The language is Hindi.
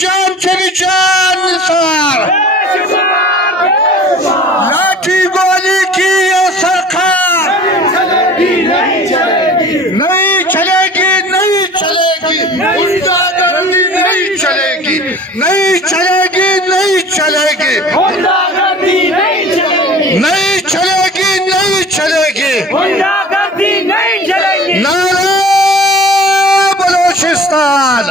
जान फिर जान निसार, लाठी गोली की ये सरकार नहीं चलेगी, नहीं चलेगी, नहीं चलेगी, गुंडागर्दी नहीं चलेगी, नहीं चलेगी, नहीं चलेगी, गुंडागर्दी नहीं चलेगी, नहीं चलेगी, नहीं चलेगी, गुंडागर्दी नहीं चलेगी। नारे बलूचिस्तान।